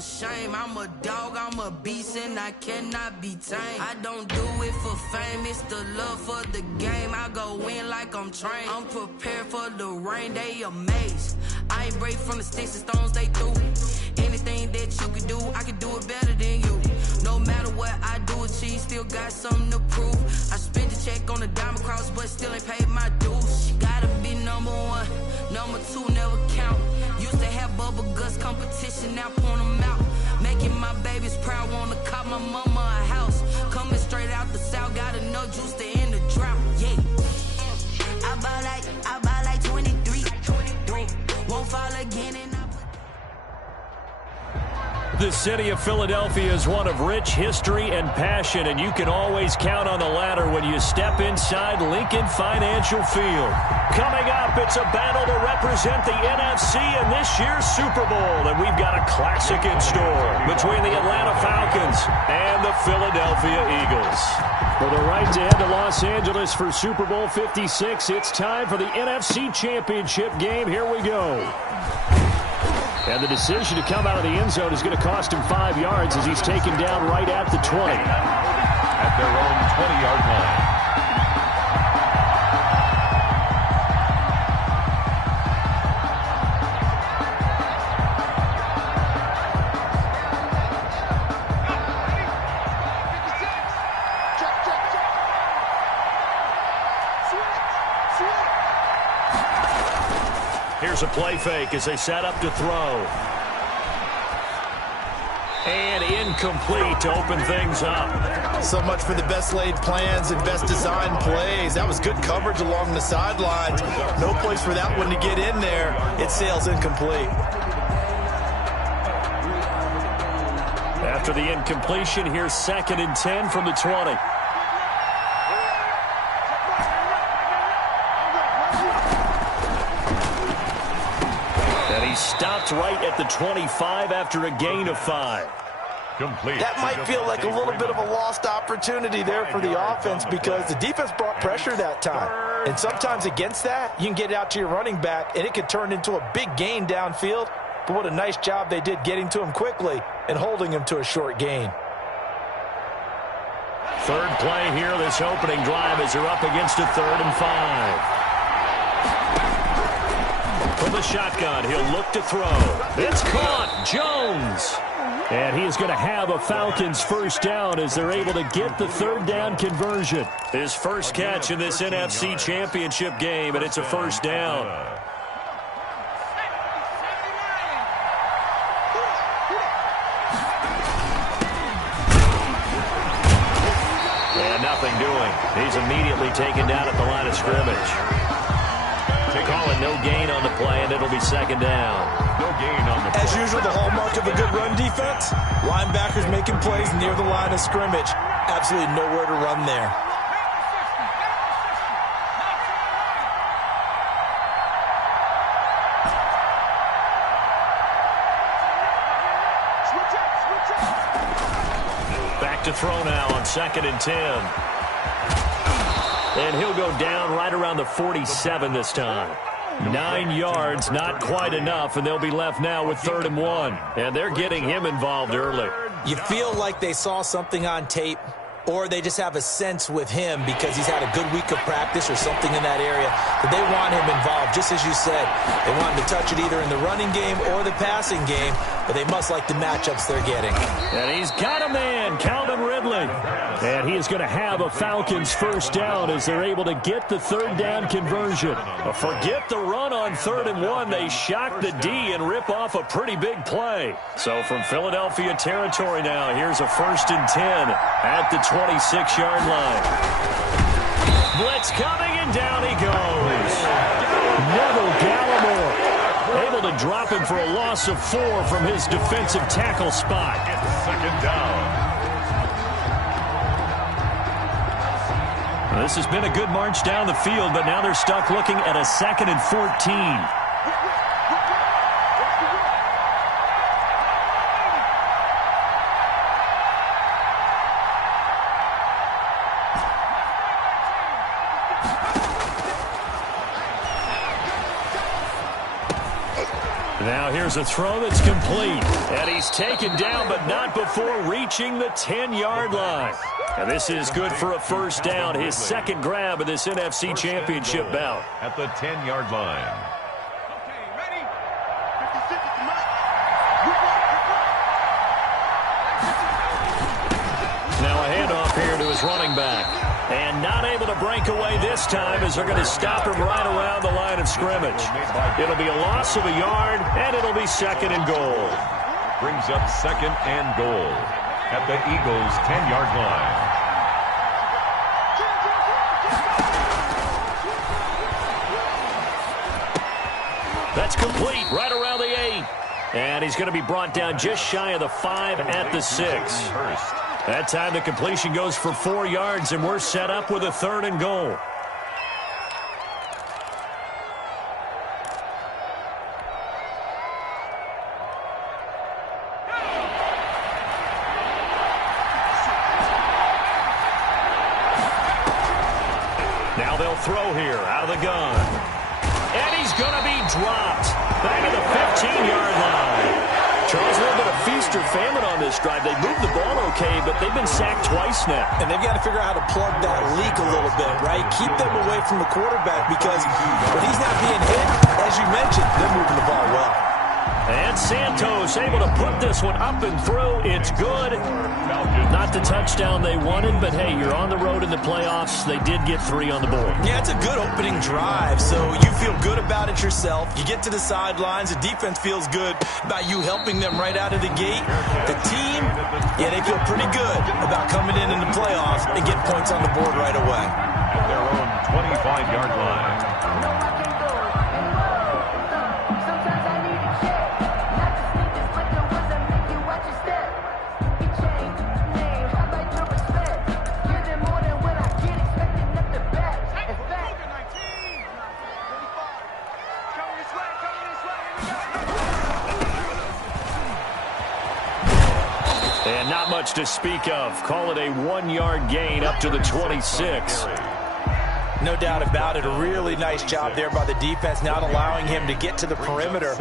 a shame. I'm a dog, I'm a beast, and I cannot be tamed. I don't do it for fame, it's the love for the game. I go in like I'm trained. I'm prepared for the rain, they amazed. I ain't break from the sticks and stones they threw. Anything that you can do, I can do it better than you. No matter what I do achieve, still got something to prove. I spent the check on the diamond cross, but still ain't paid my dues. Gotta be number one, number two never count. Used to have bubble guts competition, now point them out. Making my babies proud, wanna cop my mama a house. Coming straight out the south, got enough juice to end the drought. Yeah, I buy like 23. Won't fall again and The city of Philadelphia is one of rich history and passion, and you can always count on the latter when you step inside Lincoln Financial Field. Coming up, it's a battle to represent the NFC in this year's Super Bowl, and we've got a classic in store between the Atlanta Falcons and the Philadelphia Eagles. For the right to head to Los Angeles for Super Bowl 56, it's time for the NFC Championship game. Here we go. And the decision to come out of the end zone is going to cost him 5 yards as he's taken down right at the 20. At their own 20-yard line. Here's a play fake as they set up to throw. And incomplete to open things up. So much for the best laid plans and best designed plays. That was good coverage along the sidelines. No place for that one to get in there. It sails incomplete. After the incompletion, here's 2nd and 10 from the 20. He stopped right at the 25 after a gain of 5. Complete. That might feel like a little bit of a lost opportunity there for the offense because the defense brought pressure that time. And sometimes against that, you can get it out to your running back, and it could turn into a big gain downfield. But what a nice job they did getting to him quickly and holding him to a short gain. Third play here, this opening drive as they're up against a 3rd and 5. From the shotgun, he'll look to throw. It's caught. Jones. And he is going to have a Falcons first down as they're able to get the 3rd down conversion. His first catch in this NFC Championship game, and it's a first down. And nothing doing. He's immediately taken down at the line of scrimmage. Calling no gain on the play, and it'll be 2nd down. No gain on the play. As usual, the hallmark of a good run defense, linebackers making plays near the line of scrimmage. Absolutely nowhere to run there. Back to throw now on 2nd and 10. And he'll go down right around the 47 this time. 9 yards, not quite enough, and they'll be left now with 3rd and 1. And they're getting him involved early. You feel like they saw something on tape, or they just have a sense with him because he's had a good week of practice or something in that area that they want him involved. Just as you said, they want him to touch it either in the running game or the passing game, but they must like the matchups they're getting. And he's got a man, Calvin Ridley. And he is going to have a Falcons first down as they're able to get the 3rd down conversion. Forget the run on 3rd and 1. They shock the D and rip off a pretty big play. So from Philadelphia territory now, here's a 1st and 10 at the 26-yard line. Blitz coming, and down he goes. Neville Gallimore able to drop him for a loss of 4 from his defensive tackle spot. It's 2nd down. This has been a good march down the field, but now they're stuck looking at a 2nd and 14. Now here's a throw that's complete. And he he's taken down, but not before reaching the 10-yard line. And this is good for a first down, his second grab of this NFC Championship bout. At the 10-yard line. Now a handoff here to his running back. And not able to break away this time as they're going to stop him right around the line of scrimmage. It'll be a loss of a yard, and it'll be second and goal. Brings up second and goal at the Eagles' 10-yard line. That's complete right around the 8. And he's going to be brought down just shy of the 5 at the 6. That time the completion goes for 4 yards, and we're set up with a third and goal. Now they'll throw here out of the gun. And he's going to be dropped back at the 15-yard line. Charles, a little bit of feast or famine on this drive. They moved the ball okay, but they've been sacked twice now. And they've got to figure out how to plug that leak a little bit, right? Keep them away from the quarterback because when he's not being hit, as you mentioned, they're moving the ball well. And Santos able to put this one up and through. It's good. Not the touchdown they wanted, but hey, you're on the road in the playoffs. They did get 3 on the board. Yeah, it's a good opening drive, so you feel good about it yourself. You get to the sidelines. The defense feels good about you helping them right out of the gate. The team, yeah, they feel pretty good about coming in the playoffs and getting points on the board right away. At their own 25-yard line. And not much to speak of. Call it a 1-yard gain up to the 26. No doubt about it. A really nice job there by the defense, not allowing him to get to the perimeter.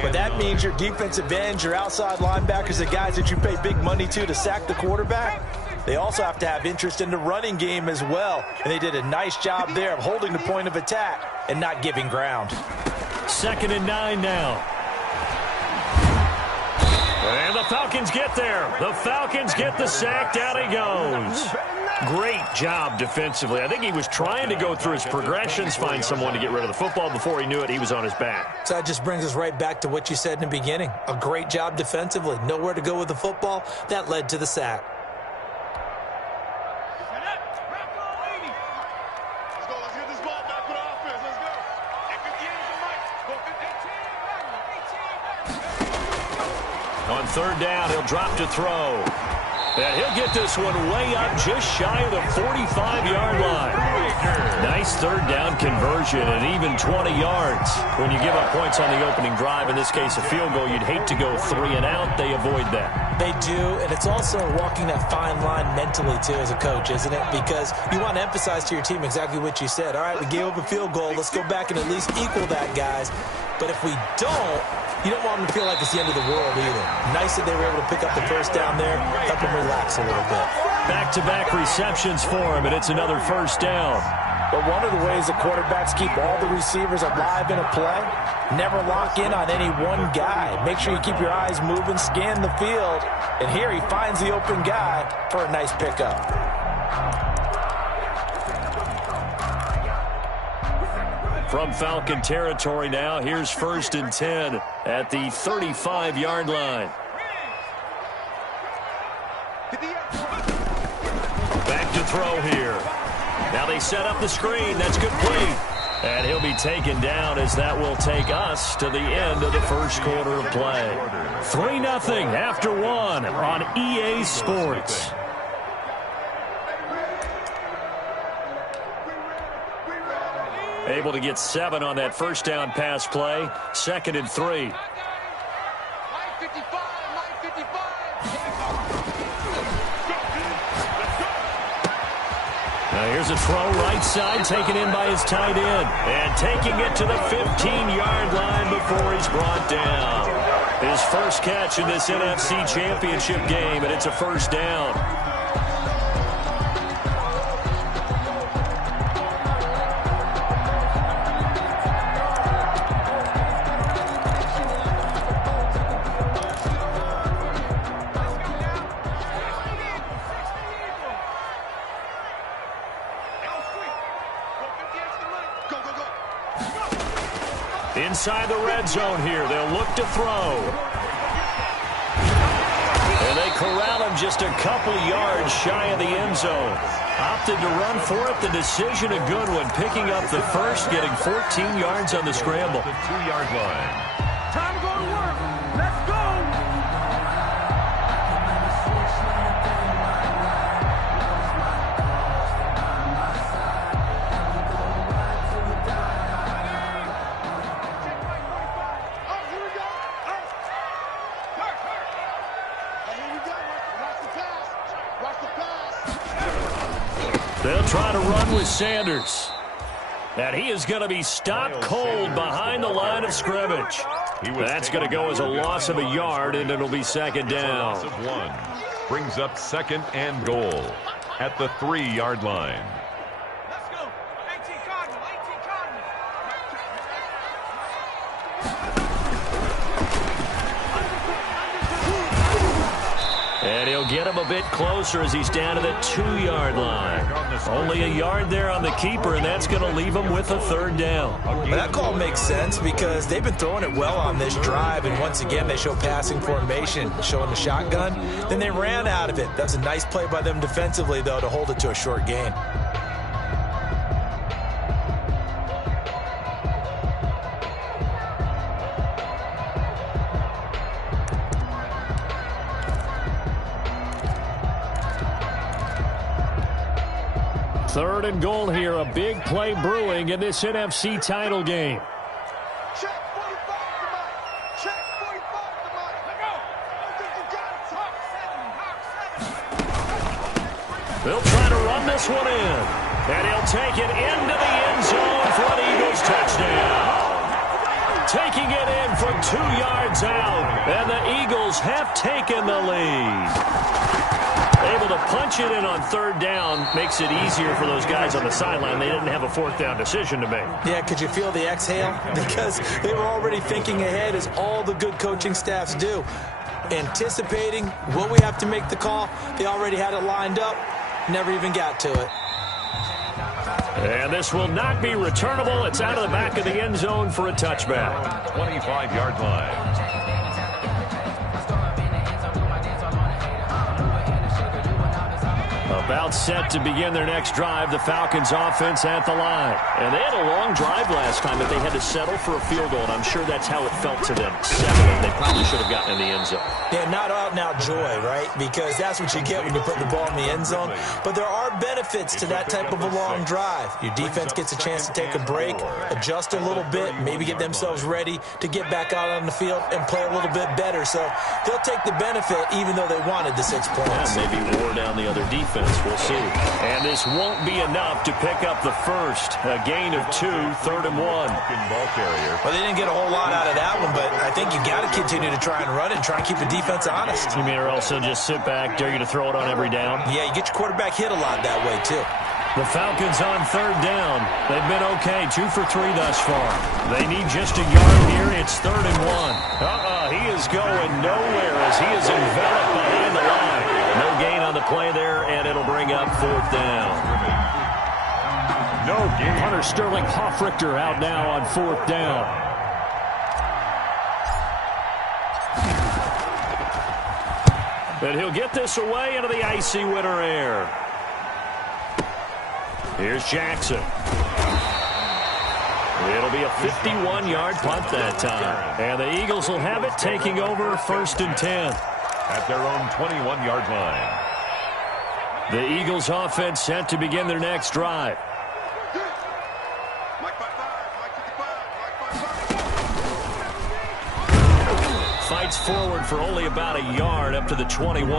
But that means your defensive ends, your outside linebackers, the guys that you pay big money to sack the quarterback, they also have to have interest in the running game as well. And they did a nice job there of holding the point of attack and not giving ground. 2nd and 9 now. And the Falcons get there. The Falcons get the sack. Down he goes. Great job defensively. I think he was trying to go through his progressions, find someone to get rid of the football. Before he knew it, he was on his back. So that just brings us right back to what you said in the beginning. A great job defensively. Nowhere to go with the football. That led to the sack. On 3rd down, he'll drop to throw. And he'll get this one way up just shy of the 45-yard line. Nice 3rd down conversion and even 20 yards. When you give up points on the opening drive, in this case a field goal, you'd hate to go 3 and out. They avoid that. They do, and it's also walking that fine line mentally, too, as a coach, isn't it? Because you want to emphasize to your team exactly what you said. All right, we gave up a field goal. Let's go back and at least equal that, guys. But if we don't, you don't want them to feel like it's the end of the world either. Nice that they were able to pick up the first down there, help them relax a little bit. Back-to-back receptions for him, and it's another first down. But one of the ways the quarterbacks keep all the receivers alive in a play, never lock in on any one guy. Make sure you keep your eyes moving, scan the field, and here he finds the open guy for a nice pickup. From Falcon territory now, here's 1st and 10 at the 35-yard line. Back to throw here. Now they set up the screen. That's complete. And he'll be taken down as that will take us to the end of the first quarter of play. 3-0 after 1 on EA Sports. Able to get 7 on that first down pass play. 2nd and 3. Now here's a throw right side taken in by his tight end. And taking it to the 15-yard line before he's brought down. His first catch in this NFC Championship game, and it's a first down. Inside the red zone here, they'll look to throw. And they corral him just a couple yards shy of the end zone. Opted to run for it. The decision a good one, picking up the first, getting 14 yards on the scramble. The 2-yard line. Time to go to work. Let's go. They'll try to run with Sanders. And he is going to be stopped cold behind the line of scrimmage. That's going to go as a loss of a yard, and it'll be second down. Loss of 1. Brings up second and goal at the 3-yard line. Let's go. 18 Cardinal. 18 Cardinal. And he'll get him a bit closer as he's down to the 2-yard line. Only a yard there on the keeper, and that's going to leave him with a third down. But that call makes sense because they've been throwing it well on this drive, and once again they show passing formation, showing the shotgun. Then they ran out of it. That's a nice play by them defensively, though, to hold it to a short gain. Third and goal here, a big play brewing in this NFC title game. Check 45 to Mike. Check 45 to Mike. Let go. I think you got it. Hawk 7. They'll try to run this one in. And he'll take it into the end zone for an Eagles touchdown. Taking it in from 2 yards out. And the Eagles have taken the lead. Able to punch it in on third down makes it easier for those guys on the sideline. They didn't have a fourth down decision to make. Yeah, could you feel the exhale? Because they were already thinking ahead, as all the good coaching staffs do. Anticipating what we have to make the call. They already had it lined up. Never even got to it. And this will not be returnable. It's out of the back of the end zone for a touchback. 25-yard line. About set to begin their next drive, the Falcons offense at the line. And they had a long drive last time, but they had to settle for a field goal, and I'm sure that's how it felt to them. Settling, they probably should have gotten in the end zone. Yeah, not out-and-out joy, right? Because that's what you get when you put the ball in the end zone. But there are benefits to that type of a long drive. Your defense gets a chance to take a break, adjust a little bit, maybe get themselves ready to get back out on the field and play a little bit better. So they'll take the benefit even though they wanted the 6 points. Yeah, maybe wore down the other defense. We'll see. And this won't be enough to pick up the first. A gain of 2, 3rd and 1. Ball carrier. Well, they didn't get a whole lot out of that one, but I think you got to continue to try and run it and try and keep the defense honest. You mean, or else they'll just sit back, dare you to throw it on every down? Yeah, you get your quarterback hit a lot that way, too. The Falcons on 3rd down. They've been okay, 2 for 3 thus far. They need just a yard here. It's 3rd and 1. He is going nowhere as he is enveloped behind the line. No gain on the play there, and it'll bring up 4th down. No gain. Hunter Sterling Hoffrichter out now on 4th down. And he'll get this away into the icy winter air. Here's Jackson. It'll be a 51-yard punt that time. And the Eagles will have it, taking over 1st and 10. At their own 21-yard line. The Eagles offense set to begin their next drive. fights forward for only about a yard up to the 21.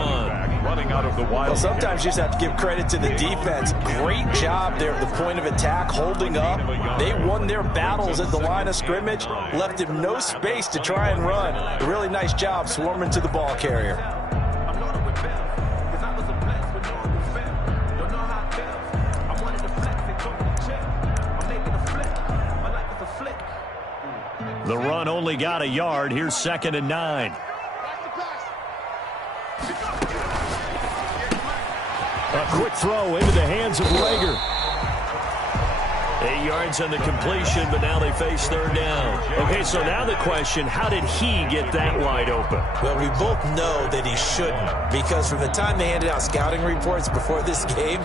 Running out of the wild. Well, sometimes you just have to give credit to the defense. Great job there at the point of attack, holding up. They won their battles at the line of scrimmage, left him no space to try and run. A really nice job swarming to the ball carrier. The run only got a yard. Here's 2nd and 9. A quick throw into the hands of Rager. 8 yards on the completion, but now they face 3rd down. Okay, so now the question, how did he get that wide open? Well, we both know that he shouldn't, because from the time they handed out scouting reports before this game,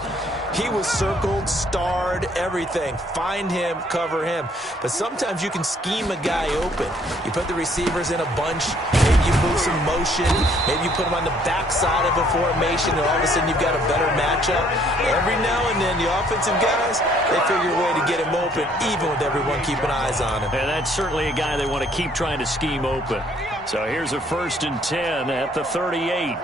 he was circled, starred, everything. Find him, cover him. But sometimes you can scheme a guy open. You put the receivers in a bunch. Maybe you move some motion. Maybe you put them on the backside of a formation, and all of a sudden you've got a better matchup. Every now and then, the offensive guys, they figure a way to get him open, even with everyone keeping eyes on him. And that's certainly a guy they want to keep trying to scheme open. So here's a 1st and 10 at the 38.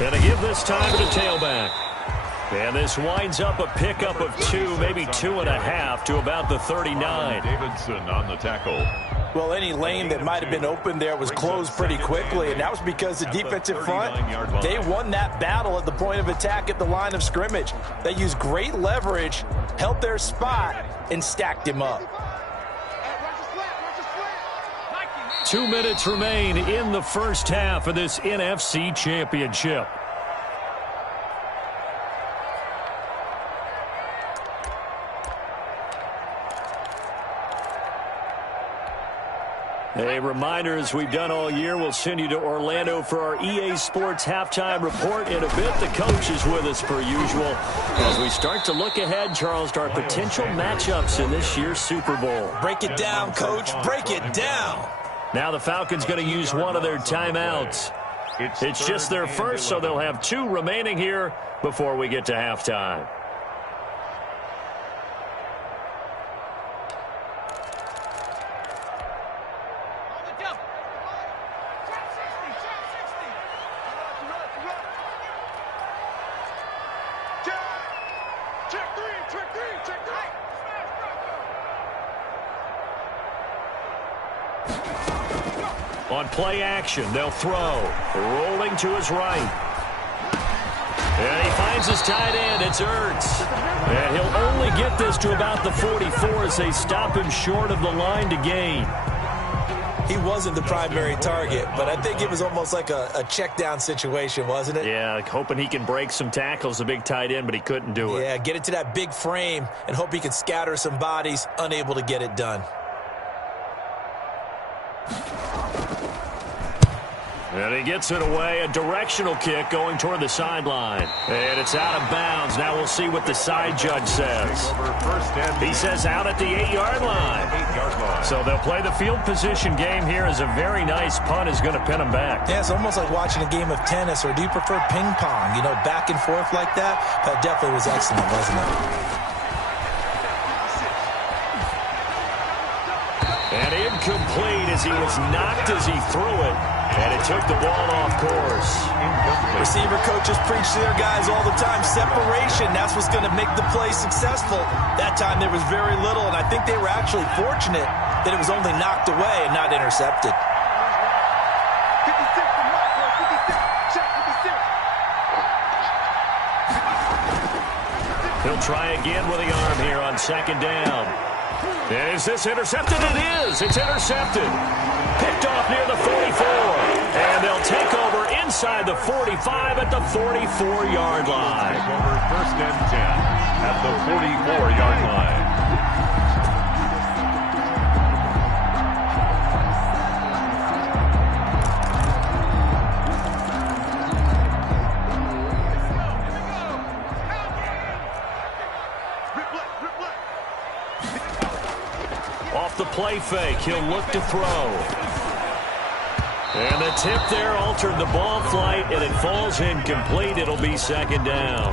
And they give this time to the tailback. And this winds up a pickup of 2, maybe 2.5 to about the 39. Davidson on the tackle. Well, any lane that might have been open there was closed pretty quickly, and that was because the defensive front, they won that battle at the point of attack at the line of scrimmage. They used great leverage, held their spot, and stacked him up. 2 minutes remain in the first half of this NFC Championship. A reminder, as we've done all year, we'll send you to Orlando for our EA Sports halftime report in a bit. The coach is with us per usual as we start to look ahead, Charles, to our potential matchups in this year's Super Bowl. Break it down, Coach. Break it down. Now the Falcons going to use one of their timeouts. It's just their first, so they'll have 2 remaining here before we get to halftime. On play action, they'll throw. Rolling to his right. And he finds his tight end. It's Ertz. And he'll only get this to about the 44 as they stop him short of the line to gain. He wasn't the primary target, but I think it was almost like a check down situation, wasn't it? Yeah, like hoping he can break some tackles, the big tight end, but he couldn't do it. Yeah, get it to that big frame and hope he can scatter some bodies, unable to get it done. And he gets it away, a directional kick going toward the sideline. And it's out of bounds. Now we'll see what the side judge says. He says out at the 8-yard line. So they'll play the field position game here as a very nice punt is going to pin them back. Yeah, it's almost like watching a game of tennis, or do you prefer ping pong? You know, back and forth like that? That definitely was excellent, wasn't it? And incomplete as he was knocked as he threw it. And it took the ball off course. Receiver coaches preach to their guys all the time. Separation, that's what's going to make the play successful. That time there was very little, and I think they were actually fortunate that it was only knocked away and not intercepted. 56 from my point, 56. Check 56. He'll try again with the arm here on 2nd down. Is this intercepted? It is. It's intercepted. Picked off near the 44. And they'll take over inside the 45 at the 44-yard line. Take over 1st and 10 at the 44-yard line. Off the play fake, he'll look to throw. And the tip there altered the ball flight, and it falls incomplete. It'll be 2nd down.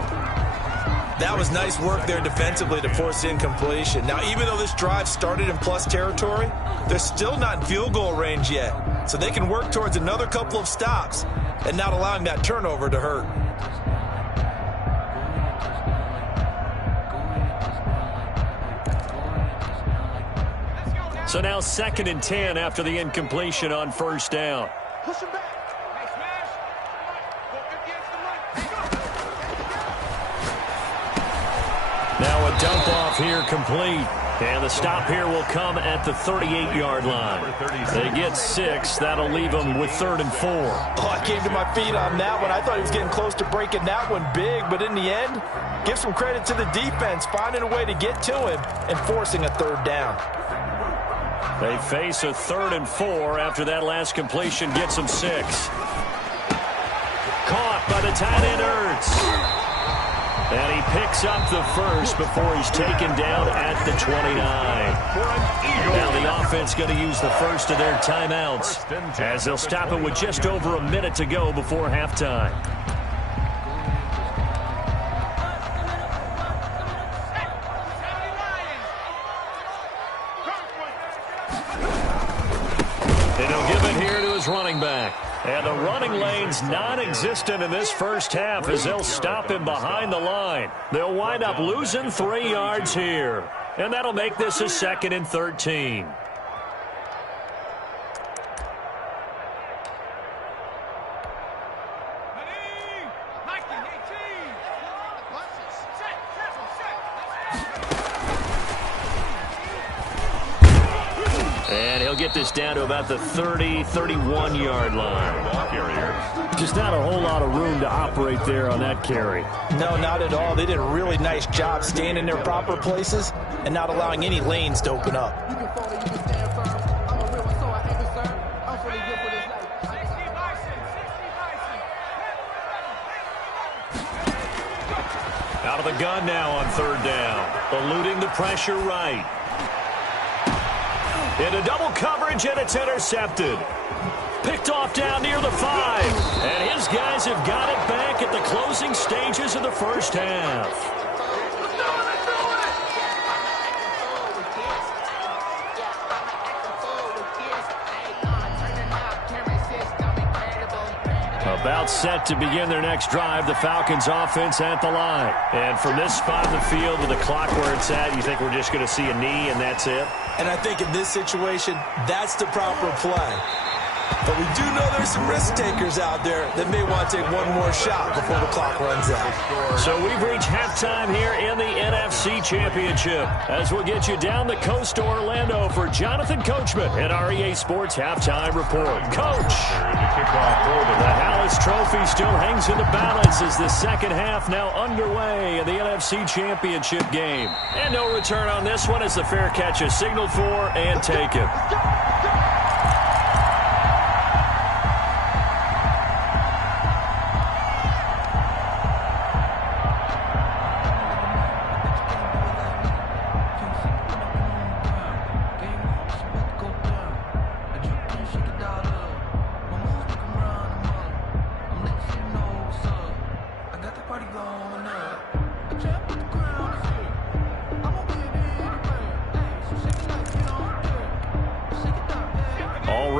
That was nice work there defensively to force incompletion. Now, even though this drive started in plus territory, they're still not in field goal range yet. So they can work towards another couple of stops and not allowing that turnover to hurt. So now 2nd and 10 after the incompletion on first down. Push him back. Now a dump off here complete. And the stop here will come at the 38-yard line. They get 6. That'll leave them with 3rd and 4. Oh, I came to my feet on that one. I thought he was getting close to breaking that one big, but in the end, give some credit to the defense, finding a way to get to him and forcing a 3rd down. They face a 3rd and 4 after that last completion gets them 6. Caught by the tight end Ertz. And he picks up the first before he's taken down at the 29. Now the offense going to use the first of their timeouts as they'll stop it with just over a minute to go before halftime. And he'll give it here to his running back. And the running lane's non-existent in this first half as they'll stop him behind the line. They'll wind up losing 3 yards here. And that'll make this a 2nd and 13. And he'll get this down to about the 30, 31-yard line. Just not a whole lot of room to operate there on that carry. No, not at all. They did a really nice job staying in their proper places and not allowing any lanes to open up. Out of the gun now on 3rd down. Eluding the pressure right. Into double coverage, and it's intercepted. Picked off down near the 5. And his guys have got it back at the closing stages of the first half. About set to begin their next drive, the Falcons offense at the line. And from this spot in the field with the clock where it's at, you think we're just going to see a knee and that's it? And I think in this situation, that's the proper play. But we do know there's some risk takers out there that may want to take one more shot before the clock runs out. So we've reached halftime here in the NFC Championship as we'll get you down the coast to Orlando for Jonathan Coachman at our EA Sports Halftime Report. Coach, the Hallis Trophy still hangs in the balance as the second half now underway in the NFC Championship game. And no return on this one as the fair catch is signaled for and taken.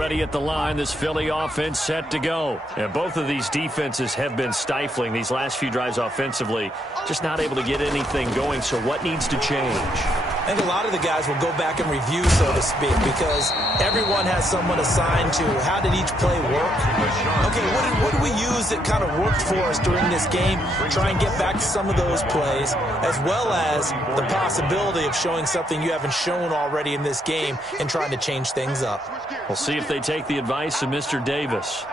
At the line, this Philly offense set to go. And both of these defenses have been stifling these last few drives offensively. Just not able to get anything going. So what needs to change? I think a lot of the guys will go back and review, so to speak, because everyone has someone assigned to how did each play work. Okay, what did we use that kind of worked for us during this game? Try and get back to some of those plays, as well as the possibility of showing something you haven't shown already in this game and trying to change things up. We'll see if they take the advice of Mr. Davis.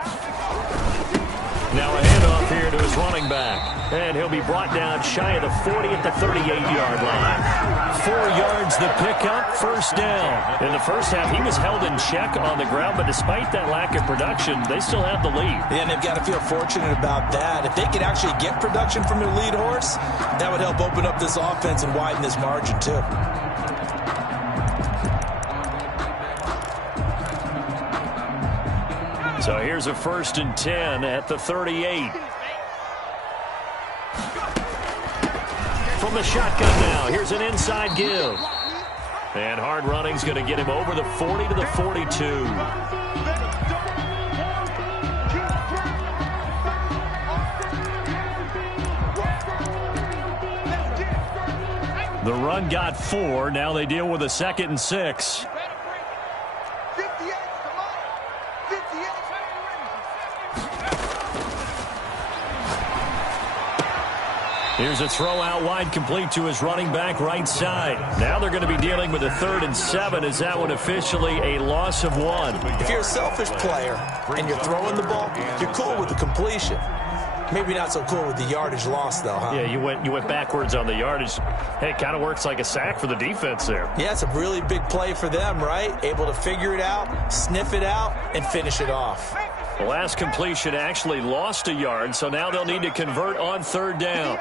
Now a handoff here to his running back. And he'll be brought down shy of the 40 at the 38-yard line. 4 yards the pickup, first down. In the first half, he was held in check on the ground, but despite that lack of production, they still have the lead. Yeah, and they've got to feel fortunate about that. If they could actually get production from their lead horse, that would help open up this offense and widen this margin too. So here's a 1st and 10 at the 38. From the shotgun now, here's an inside give. And hard running's going to get him over the 40 to the 42. The run got 4. Now they deal with a 2nd and 6. Here's a throw out wide, complete to his running back right side. Now they're going to be dealing with a 3rd and 7. Is that one officially a loss of 1? If you're a selfish player and you're throwing the ball, you're cool with the completion. Maybe not so cool with the yardage loss, though, huh? Yeah, you went backwards on the yardage. Hey, it kind of works like a sack for the defense there. Yeah, it's a really big play for them, right? Able to figure it out, sniff it out, and finish it off. The last completion actually lost a yard, so now they'll need to convert on 3rd down.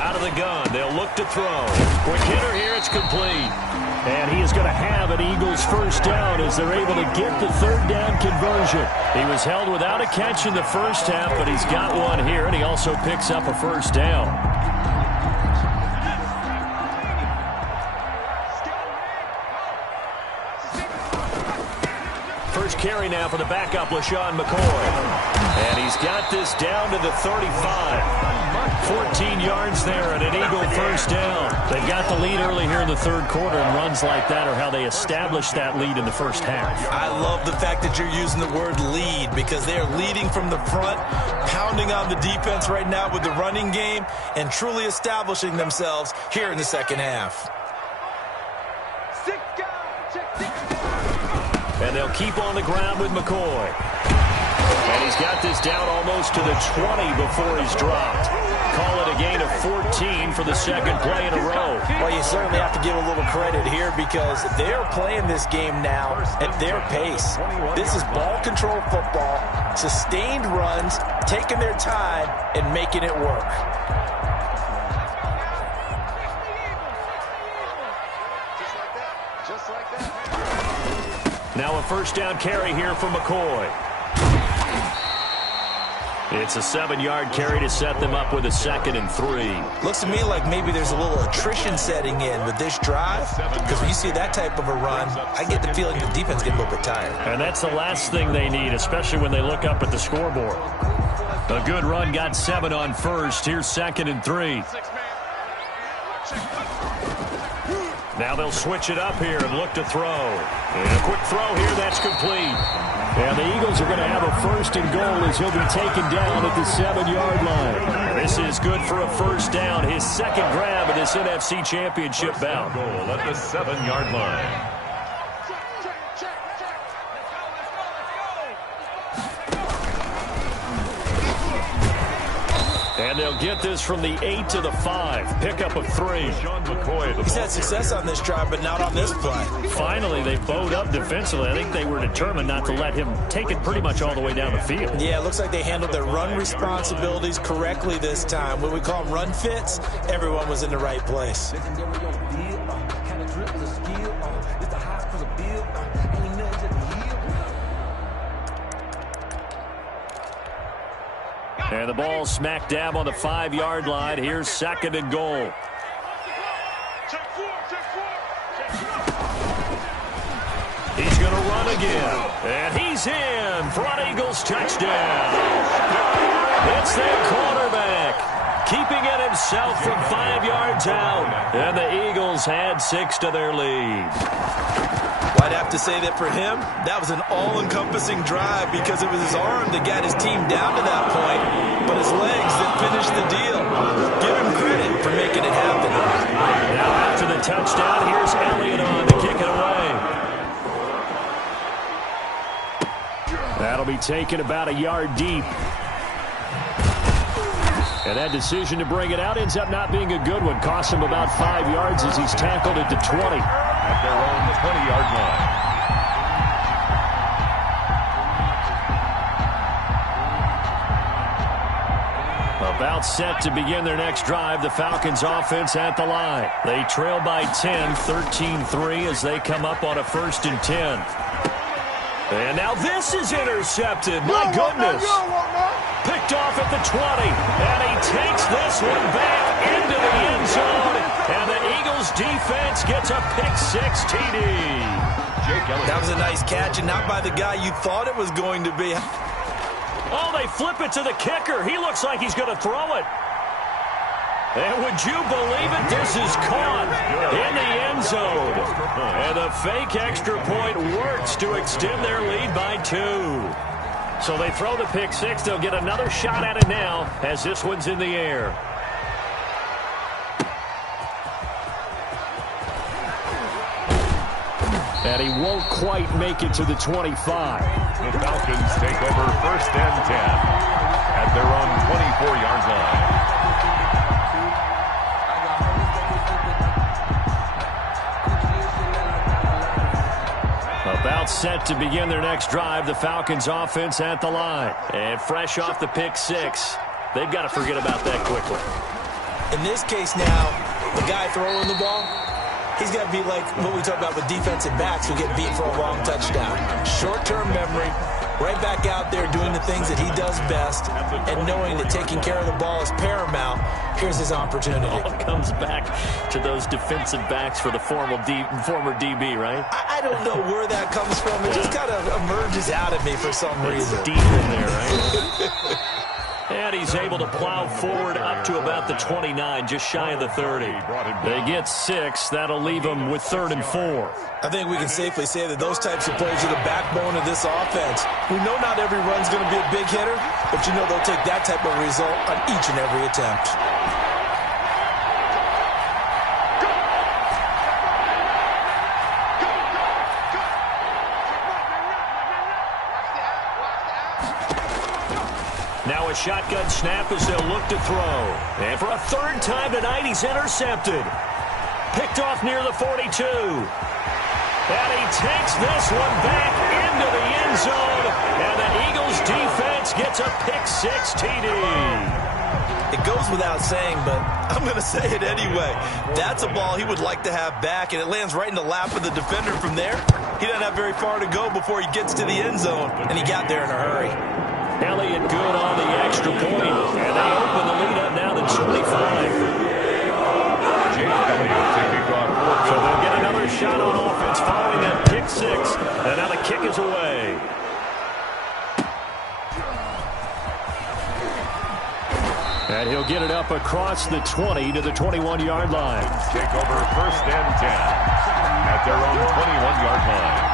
Out of the gun, they'll look to throw. Quick hitter here, it's complete. And he is going to have an Eagles 1st down as they're able to get the 3rd down conversion. He was held without a catch in the first half, but he's got one here, and he also picks up a 1st down. First carry now for the backup, LaShawn McCoy. And he's got this down to the 35. 14 yards there and an Eagle 1st down. They've got the lead early here in the 3rd quarter, and runs like that are how they establish that lead in the first half. I love the fact that you're using the word lead because they are leading from the front, pounding on the defense right now with the running game, and truly establishing themselves here in the 2nd half. And they'll keep on the ground with McCoy. And he's got this down almost to the 20 before he's dropped. Call it a gain of 14 for the 2nd play in a row. Well, you certainly have to give a little credit here because they're playing this game now at their pace. This is ball control football, sustained runs, taking their time, and making it work. Now a 1st down carry here for McCoy. It's a 7-yard carry to set them up with a 2nd and 3. Looks to me like maybe there's a little attrition setting in with this drive because when you see that type of a run, I get the feeling the defense gets a little bit tired. And that's the last thing they need, especially when they look up at the scoreboard. A good run got 7 on 1st. Here's 2nd and 3. Now they'll switch it up here and look to throw. And a quick throw here, that's complete. And the Eagles are going to have a 1st and goal as he'll be taken down at the 7-yard line. This is good for a 1st down. His 2nd grab in this NFC Championship bout. Goal at the 7-yard line. And they'll get this from the 8 to the 5. Pickup of 3. He's had success on this drive, but not on this play. Finally, they bowed up defensively. I think they were determined not to let him take it pretty much all the way down the field. Yeah, it looks like they handled their run responsibilities correctly this time. When we call them run fits, everyone was in the right place. And the ball smack dab on the 5-yard line. Here's 2nd and goal. He's going to run again. And he's in for an Eagles touchdown. It's their quarterback, keeping it himself from 5 yards out. And the Eagles had 6 to their lead. Well, I'd have to say that for him, that was an all-encompassing drive because it was his arm that got his team down to that point, but his legs that finished the deal. Give him credit for making it happen. Now after the touchdown, here's Elliott on to kick it away. That'll be taken about a yard deep. And that decision to bring it out ends up not being a good one. Costs him about 5 yards as he's tackled at the 20. At their own 20-yard line. About set to begin their next drive. The Falcons offense at the line. They trail by 10, 13-3 as they come up on a 1st and 10. And now this is intercepted. My goodness. Picked off at the 20. And he takes this one back into the end zone. And the Eagles defense gets a pick-6 TD. That was a nice catch, and not by the guy you thought it was going to be. Oh, they flip it to the kicker. He looks like he's going to throw it. And would you believe it? This is caught in the end zone. And the fake extra point works to extend their lead by 2. So they throw the pick-6. They'll get another shot at it now as this one's in the air. And he won't quite make it to the 25. The Falcons take over 1st and 10 at their own 24-yard line. About set to begin their next drive, the Falcons offense at the line. And fresh off the pick-6, they've got to forget about that quickly. In this case now, the guy throwing the ball, he's got to be like what we talk about with defensive backs who get beat for a long touchdown. Short-term memory, right back out there doing the things that he does best, and knowing that taking care of the ball is paramount. Here's his opportunity. It all comes back to those defensive backs for the former DB, right? I don't know where that comes from. It just kind of emerges out of me for some reason. It's deep in there, right? And he's able to plow forward up to about the 29, just shy of the 30. They get 6. That'll leave them with 3rd and 4. I think we can safely say that those types of plays are the backbone of this offense. We know not every run's going to be a big hitter, but you know they'll take that type of result on each and every attempt. Now a shotgun snap as they'll look to throw. And for a 3rd time tonight, he's intercepted. Picked off near the 42. And he takes this one back into the end zone. And the Eagles defense gets a pick-6 TD. It goes without saying, but I'm going to say it anyway. That's a ball he would like to have back, and it lands right in the lap of the defender from there. He doesn't have very far to go before he gets to the end zone, and he got there in a hurry. Elliott good on the extra point, and they open the lead up now to 25. So they'll get another shot on offense following that pick-6, and now the kick is away. And he'll get it up across the 20 to the 21-yard line. Take over 1st and 10 at their own 21-yard line.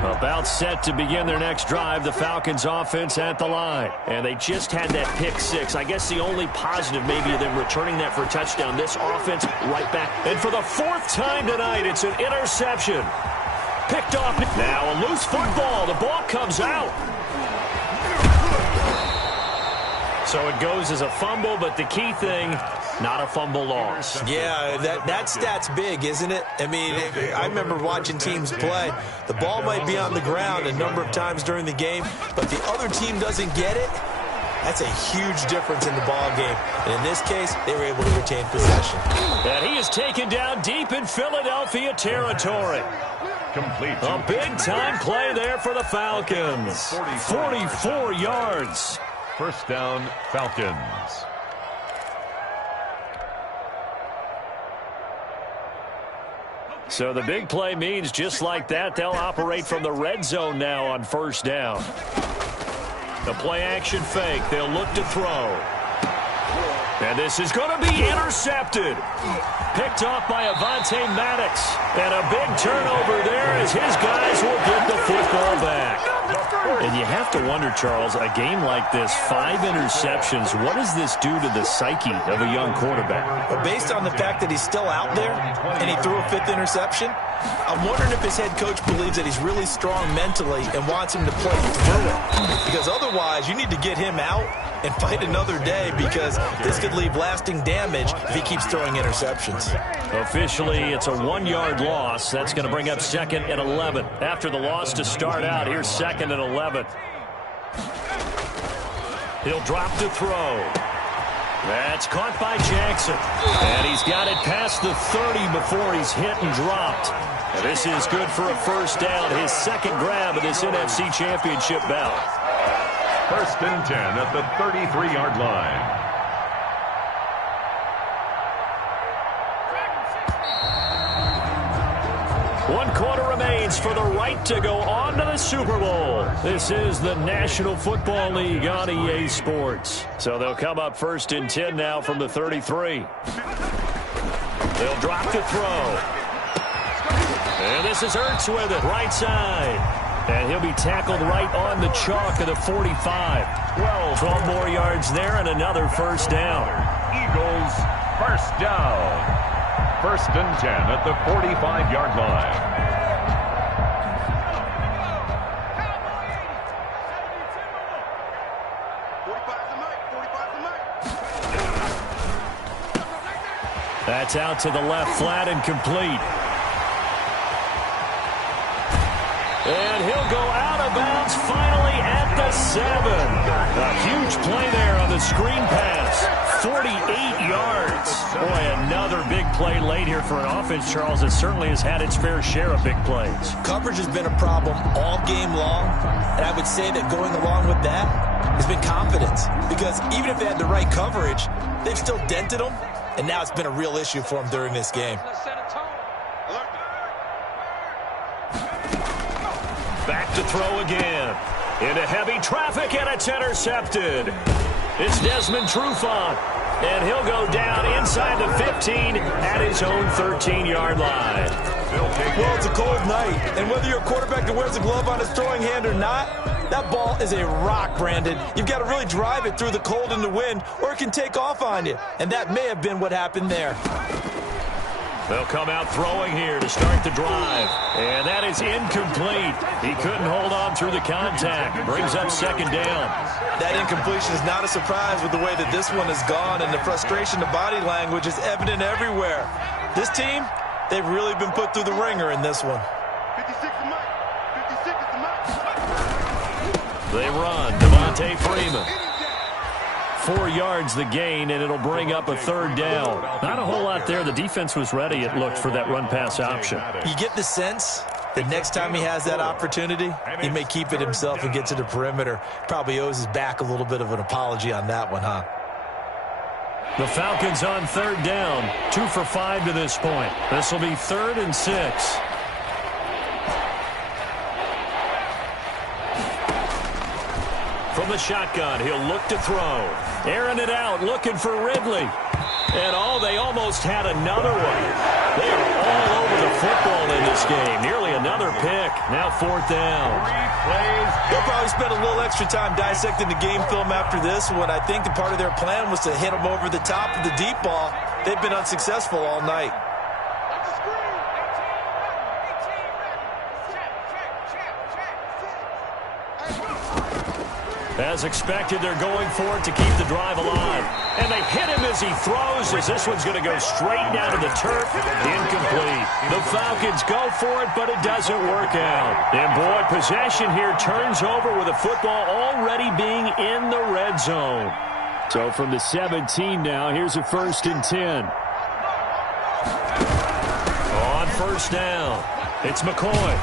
About set to begin their next drive, the Falcons offense at the line. And they just had that pick-6. I guess the only positive maybe of them returning that for a touchdown. This offense right back. And for the 4th time tonight, it's an interception. Picked off. Now a loose football. The ball comes out. So it goes as a fumble, but the key thing, not a fumble loss. Yeah, that stat's big, isn't it? I mean, I remember watching teams play. The ball might be on the ground a number of times during the game, but the other team doesn't get it. That's a huge difference in the ball game. And in this case, they were able to retain possession. And he is taken down deep in Philadelphia territory. Complete. A big-time play there for the Falcons. 44 yards. 1st down, Falcons. So the big play means just like that, they'll operate from the red zone now on 1st down. The play-action fake. They'll look to throw. And this is going to be intercepted. Picked off by Avonte Maddox. And a big turnover there as his guys will get the football back. And you have to wonder, Charles, a game like this, 5 interceptions, what does this do to the psyche of a young quarterback? But based on the fact that he's still out there and he threw a 5th interception, I'm wondering if his head coach believes that he's really strong mentally and wants him to play through it. Because otherwise, you need to get him out and fight another day, because this could leave lasting damage if he keeps throwing interceptions. Officially, it's a 1-yard loss. That's going to bring up 2nd and 11. After the loss to start out, here's 2nd and 11. He'll drop to throw. That's caught by Jackson. And he's got it past the 30 before he's hit and dropped. And this is good for a first down, his second grab of this NFC Championship bout. First and 10 at the 33-yard line. One quarter remains for the right to go on to the Super Bowl. This is the National Football League on EA Sports. So they'll come up first and 10 now from the 33. They'll drop to throw. And this is Ertz with it, right side. And he'll be tackled right on the chalk of the 45. 12 more yards there and another first down. Eagles, first down. First and 10 at the 45-yard line. That's out to the left, flat and complete. And he'll go out of bounds finally at the 7. A huge play there on the screen pass. 48 yards. Boy, another big play late here for an offense, Charles, that certainly has had its fair share of big plays. Coverage has been a problem all game long, and I would say that going along with that has been confidence. Because even if they had the right coverage, they've still dented them, and now it's been a real issue for them during this game. Back to throw again. Into heavy traffic, and it's intercepted. It's Desmond Trufant, and he'll go down inside the 15 at his own 13-yard line. Well, it's a cold night, and whether you're a quarterback that wears a glove on his throwing hand or not, that ball is a rock, Brandon. You've got to really drive it through the cold and the wind, or it can take off on you, and that may have been what happened there. They'll come out throwing here to start the drive. And that is incomplete. He couldn't hold on through the contact. Brings up second down. That incompletion is not a surprise with the way that this one has gone, and the frustration, the body language is evident everywhere. This team, they've really been put through the ringer in this one. 56 is mine. 56 is mine. They run. Devontae Freeman. 4 yards the gain, and it'll bring up a third down. Not a whole lot there. The defense was ready, it looked, for that run-pass option. You get the sense that next time he has that opportunity, he may keep it himself and get to the perimeter. Probably owes his back a little bit of an apology on that one, huh? The Falcons on third down. 2 for 5 to this point. This will be 3rd and 6. From the shotgun, he'll look to throw. Airing it out, looking for Ridley. And they almost had another one. They are all over the football in this game. Nearly another pick. Now 4th down. They'll probably spend a little extra time dissecting the game film after this one. I think the part of their plan was to hit them over the top of the deep ball. They've been unsuccessful all night. As expected, they're going for it to keep the drive alive. And they hit him as he throws, as this one's going to go straight down to the turf. Incomplete. The Falcons go for it, but it doesn't work out. And boy, possession here turns over with the football already being in the red zone. So from the 17 now, here's a 1st and 10. On first down, it's McCoy.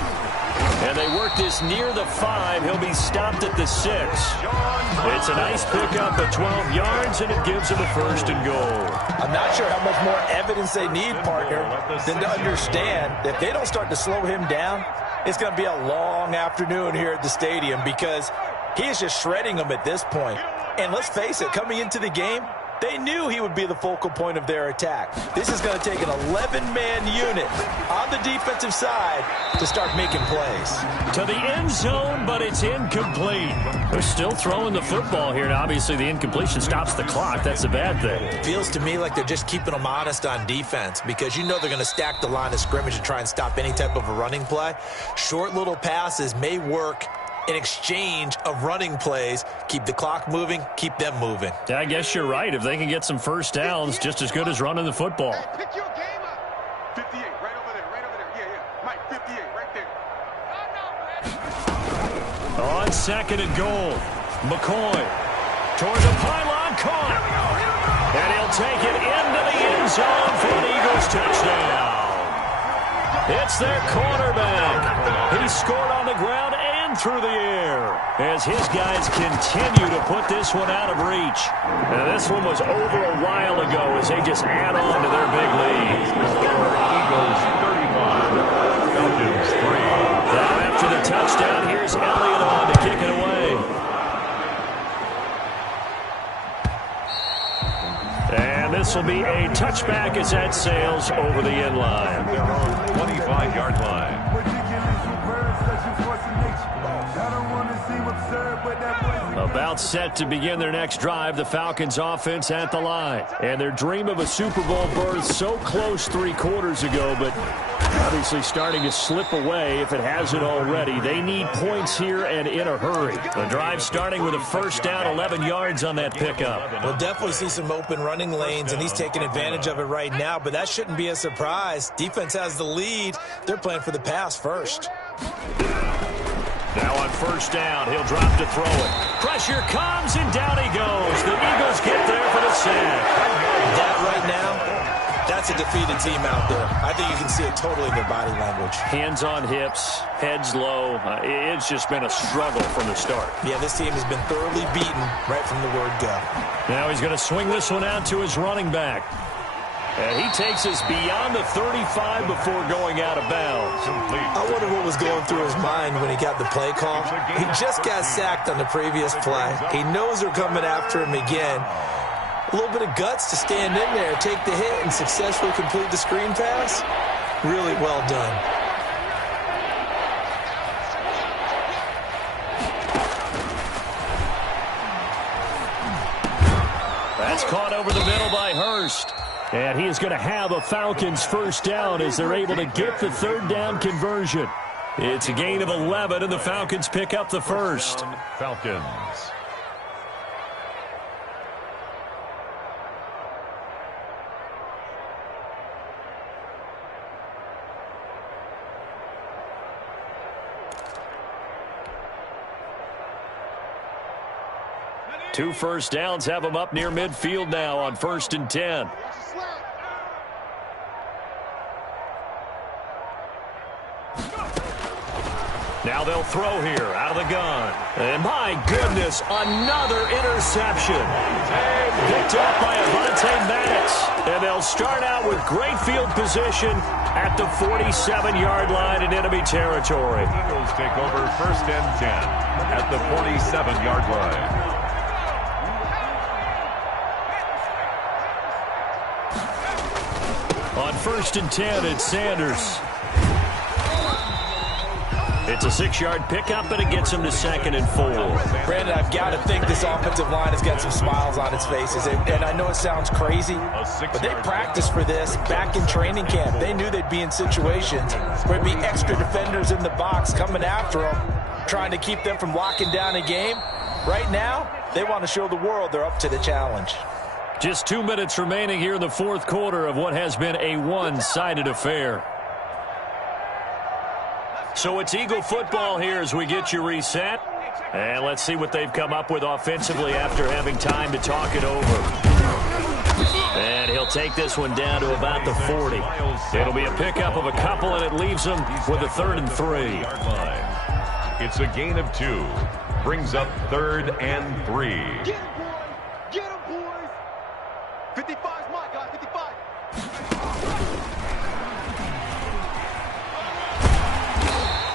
And they work this near the 5. He'll be stopped at the 6. It's a nice pickup at 12 yards, and it gives him a 1st and goal. I'm not sure how much more evidence they need, partner, than to understand that if they don't start to slow him down, it's going to be a long afternoon here at the stadium because he is just shredding them at this point. And let's face it, coming into the game, they knew he would be the focal point of their attack. This is going to take an 11-man unit on the defensive side to start making plays. To the end zone, but it's incomplete. They're still throwing the football here, and obviously the incompletion stops the clock. That's a bad thing. It feels to me like they're just keeping them honest on defense because you know they're going to stack the line of scrimmage and try and stop any type of a running play. Short little passes may work in exchange of running plays. Keep the clock moving, keep them moving. Yeah, I guess you're right. If they can get some first downs, just as good as running the football. Hey, pick your game up. 58, right over there, right over there. Yeah. Mike, 58, right there. On 2nd and goal, McCoy towards the pylon, caught. And he'll take it into the end zone for an Eagles touchdown. It's their quarterback. He scored on the ground and through the air as his guys continue to put this one out of reach. Now, this one was over a while ago as they just add on to their big lead. Eagles 35, Falcons 3. Now, after the touchdown, here's Elliott on to kick it away. And this will be a touchback as that sails over the end line. Their own 25-yard line. About set to begin their next drive, the Falcons offense at the line. And their dream of a Super Bowl berth so close 3 quarters ago, but obviously starting to slip away if it hasn't already. They need points here and in a hurry. The drive starting with a first down, 11 yards on that pickup. We'll definitely see some open running lanes, and he's taking advantage of it right now, but that shouldn't be a surprise. Defense has the lead. They're playing for the pass first. Now on first down, he'll drop to throw it. Pressure comes, and down he goes. The Eagles get there for the sack. That right now, that's a defeated team out there. I think you can see it totally in their body language. Hands on hips, heads low. It's just been a struggle from the start. Yeah, this team has been thoroughly beaten right from the word go. Now he's going to swing this one out to his running back. And he takes us beyond the 35 before going out of bounds. I wonder what was going through his mind when he got the play call. He just got sacked on the previous play. He knows they're coming after him again. A little bit of guts to stand in there, take the hit, and successfully complete the screen pass. Really well done. That's caught over the middle by Hurst. And he is going to have a Falcons first down as they're able to get the third down conversion. It's a gain of 11, and the Falcons pick up the first. Falcons. Two first downs have them up near midfield now on 1st and 10. Now they'll throw here out of the gun. And my goodness, another interception. Picked up by Avonte Maddox. And they'll start out with great field position at the 47-yard line in enemy territory. Eagles take over 1st and 10 at the 47-yard line. On 1st and 10, it's Sanders. It's a 6-yard pickup, and it gets him to 2nd and 4. Brandon, I've got to think this offensive line has got some smiles on its faces. And I know it sounds crazy, but they practiced for this back in training camp. They knew they'd be in situations where there'd be extra defenders in the box coming after them, trying to keep them from locking down a game. Right now, they want to show the world they're up to the challenge. Just 2 minutes remaining here in the 4th quarter of what has been a one-sided affair. So it's Eagle football here as we get you reset. And let's see what they've come up with offensively after having time to talk it over. And he'll take this one down to about the 40. It'll be a pickup of a couple, and it leaves them with a 3rd and 3. It's a gain of 2. Brings up 3rd and 3. Get him, boys! Get him, boys! 55's my guy, 55.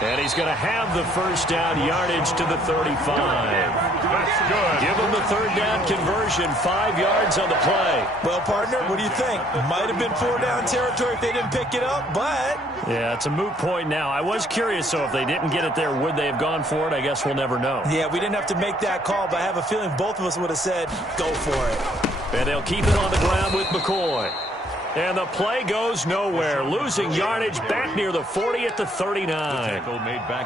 And he's going to have the first down, yardage to the 35. That's good. Give him the 3rd down conversion, 5 yards on the play. Well, partner, what do you think? Might have been 4-down territory if they didn't pick it up, but... Yeah, it's a moot point now. I was curious, so if they didn't get it there, would they have gone for it? I guess we'll never know. Yeah, we didn't have to make that call, but I have a feeling both of us would have said, go for it. And they'll keep it on the ground with McCoy. And the play goes nowhere. Losing yardage back near the 40 at the 39.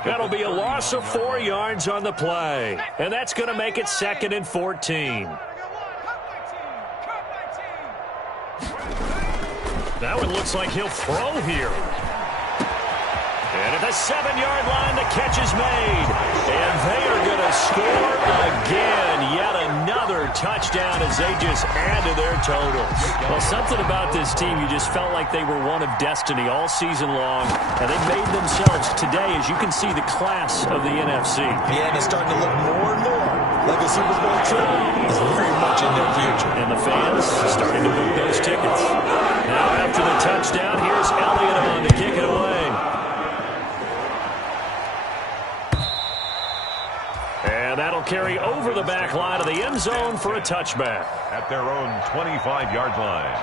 That'll be a loss of 4 yards on the play. And that's going to make it 2nd and 14. That one looks like he'll throw here. And at the 7-yard line, the catch is made. And they are going to score again. Yet another touchdown as they just add to their total. Well, something about this team, you just felt like they were one of destiny all season long, and they made themselves today, as you can see, the class of the NFC. Yeah, and it's starting to look more and more like a Super Bowl trip is very much in their future. And the fans starting to move those tickets. Now after the touchdown, here's Elliott on to kick it away. And that'll carry over the back line of the end zone for a touchback. At their own 25-yard line.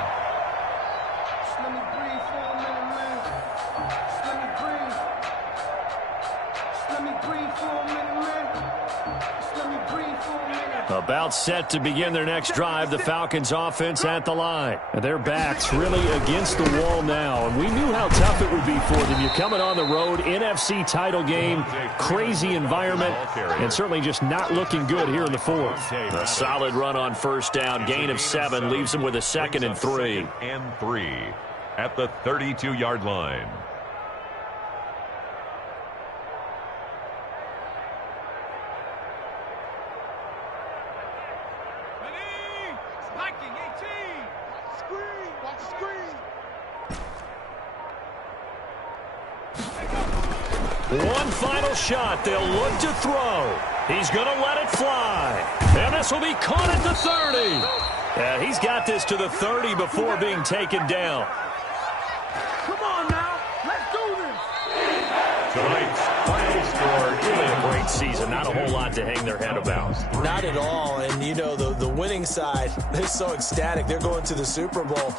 Just let me breathe for a minute, man. Just let me breathe. Just let me breathe for a minute, man. Just let me breathe for a minute. About set to begin their next drive, the Falcons offense at the line. And their backs really against the wall now. And we knew how tough it would be for them. You're coming on the road, NFC title game, crazy environment, and certainly just not looking good here in the fourth. A solid run on first down, gain of 7, leaves them with a 2nd and 3. And 3 at the 32-yard line. One final shot. They'll look to throw. He's going to let it fly. And this will be caught at the 30. Yeah, he's got this to the 30 before being taken down. Come on now. Let's do this. Tonight's final score. Really a great season. Not a whole lot to hang their head about. Not at all. And, you know, the winning side, they're so ecstatic. They're going to the Super Bowl.